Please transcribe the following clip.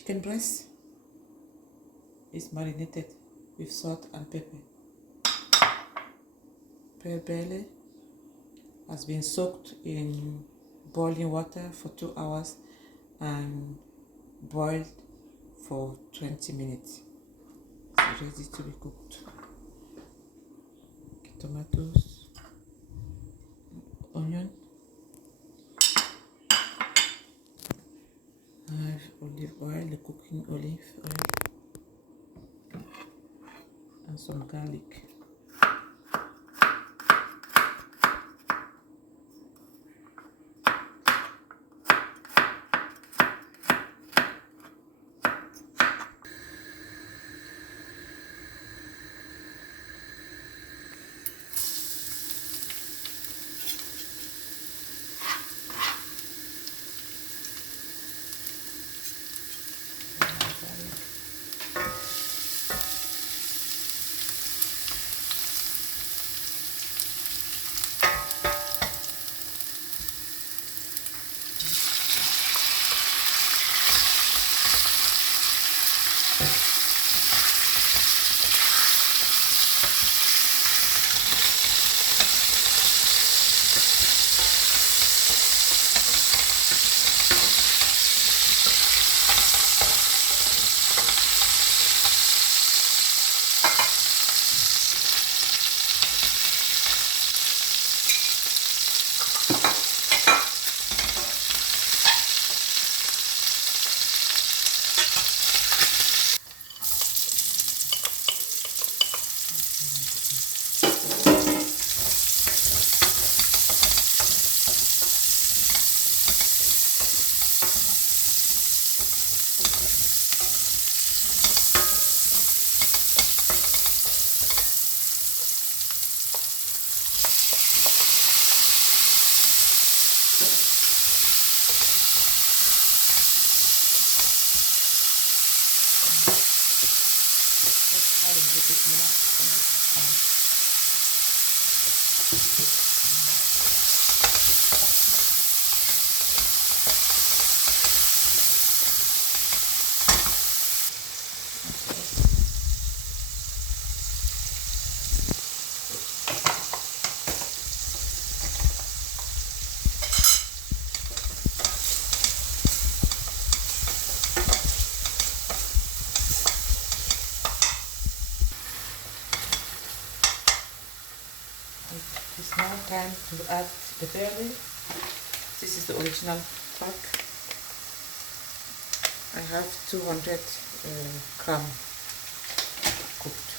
chicken breast is marinated with salt and pepper. Pearl belly has been soaked in boiling water for 2 hours and boiled for 20 minutes. It's ready to be cooked. Okay, tomatoes, onion, I have olive oil, the cooking olive oil, and some garlic. Add a little bit more. It's now time to add the belly. This is the original pack. I have 200 gram cooked.